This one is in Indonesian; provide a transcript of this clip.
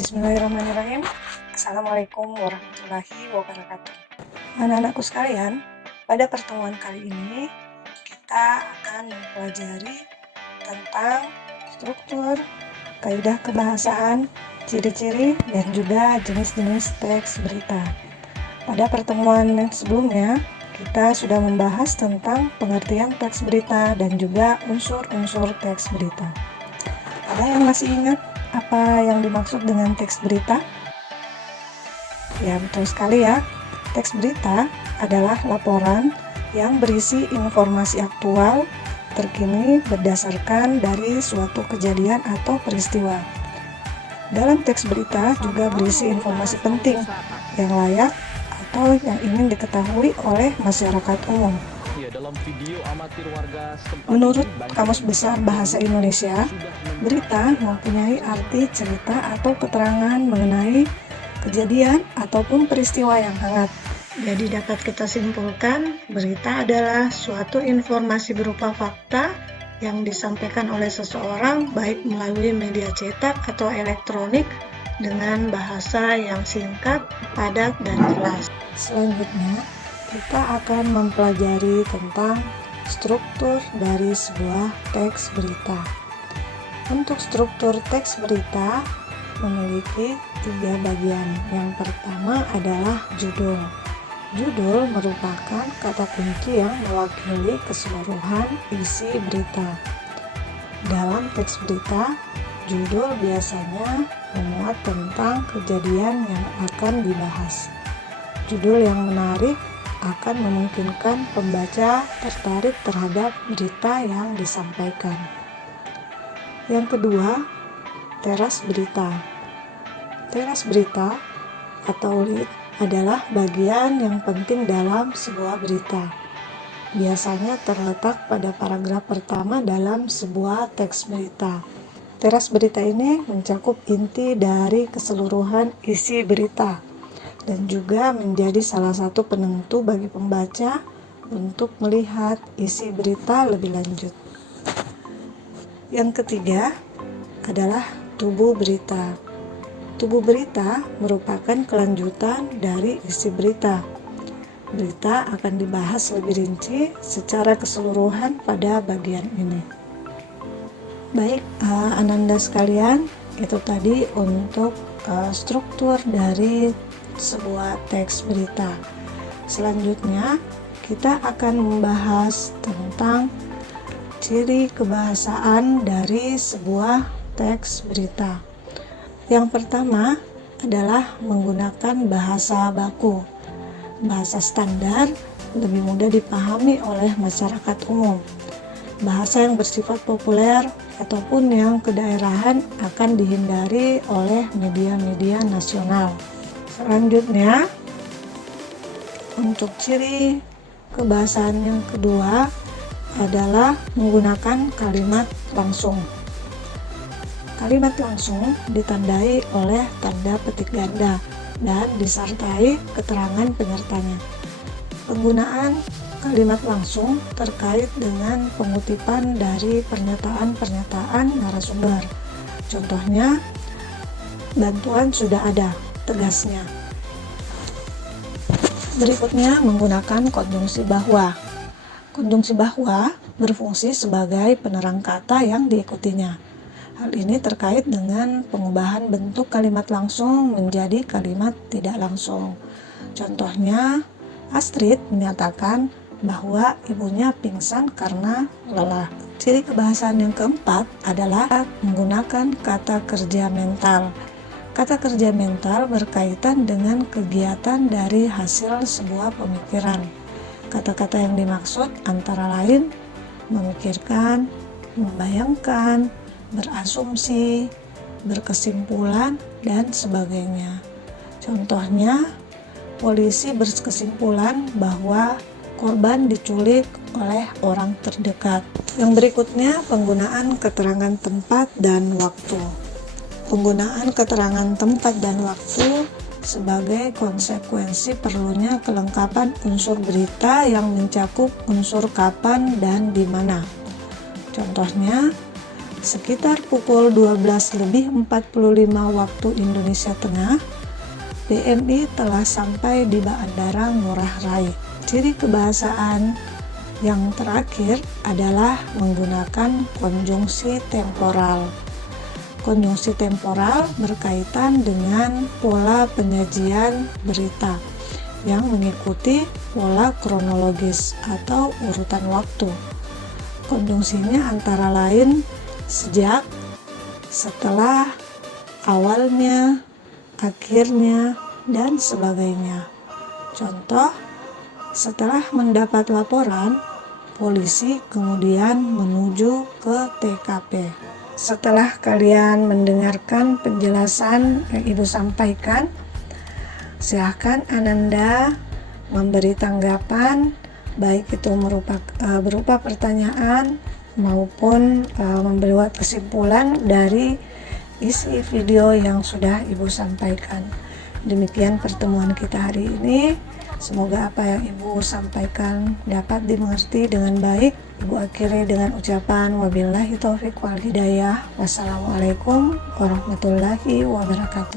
Bismillahirrahmanirrahim. Assalamualaikum warahmatullahi wabarakatuh. Anak-anakku sekalian, pada pertemuan kali ini kita akan mempelajari tentang struktur, kaidah kebahasaan, ciri-ciri, dan juga jenis-jenis teks berita. Pada pertemuan sebelumnya, kita sudah membahas tentang pengertian teks berita dan juga unsur-unsur teks berita. Ada yang masih ingat apa yang dimaksud dengan teks berita? Ya, betul sekali ya. Teks berita adalah laporan yang berisi informasi aktual, terkini berdasarkan dari suatu kejadian atau peristiwa. Dalam teks berita juga berisi informasi penting yang layak atau yang ingin diketahui oleh masyarakat umum. Menurut Kamus Besar Bahasa Indonesia, berita mempunyai arti cerita atau keterangan mengenai kejadian ataupun peristiwa yang hangat. Jadi dapat kita simpulkan, berita adalah suatu informasi berupa fakta yang disampaikan oleh seseorang baik melalui media cetak atau elektronik dengan bahasa yang singkat, padat, dan jelas. Selanjutnya, kita akan mempelajari tentang struktur dari sebuah teks berita. Untuk struktur teks berita memiliki 3 bagian. Yang pertama adalah judul. Judul merupakan kata kunci yang mewakili keseluruhan isi berita. Dalam teks berita, judul biasanya memuat tentang kejadian yang akan dibahas. Judul yang menarik akan memungkinkan pembaca tertarik terhadap berita yang disampaikan. Yang kedua, teras berita. Teras berita atau lead adalah bagian yang penting dalam sebuah berita. Biasanya terletak pada paragraf pertama dalam sebuah teks berita. Teras berita ini mencakup inti dari keseluruhan isi berita dan juga menjadi salah satu penentu bagi pembaca untuk melihat isi berita lebih lanjut. Yang ketiga adalah tubuh berita. Tubuh berita merupakan kelanjutan dari isi berita. Berita akan dibahas lebih rinci secara keseluruhan pada bagian ini. Baik, Ananda sekalian, itu tadi untuk struktur dari sebuah teks berita. Selanjutnya, kita akan membahas tentang ciri kebahasaan dari sebuah teks berita. Yang pertama adalah menggunakan bahasa baku. Bahasa standar lebih mudah dipahami oleh masyarakat umum. Bahasa yang bersifat populer ataupun yang kedaerahan akan dihindari oleh media-media nasional. Selanjutnya, untuk ciri kebahasaan yang kedua adalah menggunakan kalimat langsung. Kalimat langsung ditandai oleh tanda petik ganda dan disertai keterangan penyertanya. Penggunaan kalimat langsung terkait dengan pengutipan dari pernyataan-pernyataan narasumber. Contohnya, bantuan sudah ada, tegasnya. Berikutnya menggunakan konjungsi bahwa. Konjungsi bahwa berfungsi sebagai penerang kata yang diikutinya. Hal ini terkait dengan pengubahan bentuk kalimat langsung menjadi kalimat tidak langsung. Contohnya, Astrid menyatakan bahwa ibunya pingsan karena lelah. Ciri kebahasaan yang keempat adalah menggunakan kata kerja mental. Kata kerja mental berkaitan dengan kegiatan dari hasil sebuah pemikiran. Kata-kata yang dimaksud antara lain memikirkan, membayangkan, berasumsi, berkesimpulan, dan sebagainya. Contohnya, polisi berkesimpulan bahwa korban diculik oleh orang terdekat. Yang berikutnya, penggunaan keterangan tempat dan waktu. Penggunaan keterangan tempat dan waktu sebagai konsekuensi perlunya kelengkapan unsur berita yang mencakup unsur kapan dan di mana. Contohnya, Sekitar pukul 12:45 waktu Indonesia Tengah, BMI telah sampai di Bandara Ngurah Rai. Ciri kebahasaan yang terakhir adalah menggunakan konjungsi temporal. Konjungsi temporal berkaitan dengan pola penyajian berita yang mengikuti pola kronologis atau urutan waktu. Konjungsinya antara lain sejak, setelah, awalnya, akhirnya, dan sebagainya. Contoh, setelah mendapat laporan, polisi kemudian menuju ke TKP. Setelah kalian mendengarkan penjelasan yang Ibu sampaikan, silakan Ananda memberi tanggapan, baik itu berupa pertanyaan maupun membuat kesimpulan dari isi video yang sudah Ibu sampaikan. Demikian pertemuan kita hari ini. Semoga apa yang Ibu sampaikan dapat dimengerti dengan baik. Ibu akhiri dengan ucapan wabillahi taufiq wal hidayah. Wassalamualaikum warahmatullahi wabarakatuh.